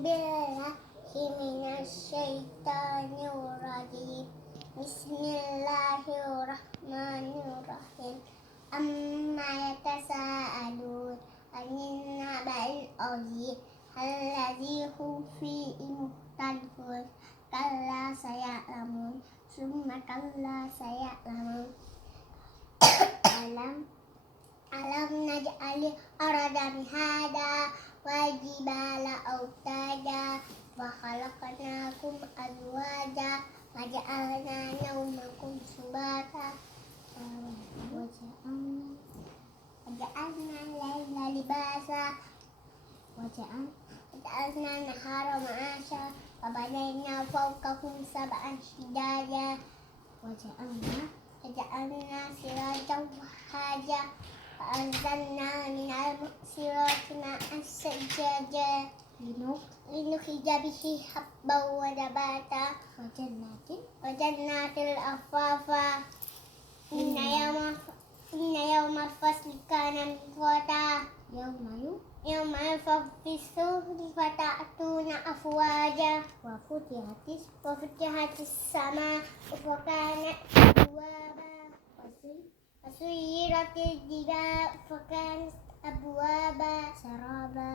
بالله من الشيطان الرجيم. بسم الله الرحمن الرحيم. أما يتساءلون عن النبأ العظيم الذي هم فيه مختلفون كلا سيعلمون ثم كلا سيعلمون. ألم نجعل الأرض مهادا والجبال أوتادا وخلقناكم أزواجا وجعلنا نومكم سباتا وجعلنا الليل لباسا وجعلنا النهار معاشا وبنينا فوقكم سبعا شدادا وجعلنا سراجا وهاجا وأنزلنا من المعصرات ماء ثجاجا لنخرج به حبا ونباتا وجنات ألفافا. إن يوم الفصل كان ميقاتا. يوم ينفخ في الصور فتأتون أفواجا وفتحت السماء فكانت أبوابا وسيرت الجبال فكانت أبوابا سرابا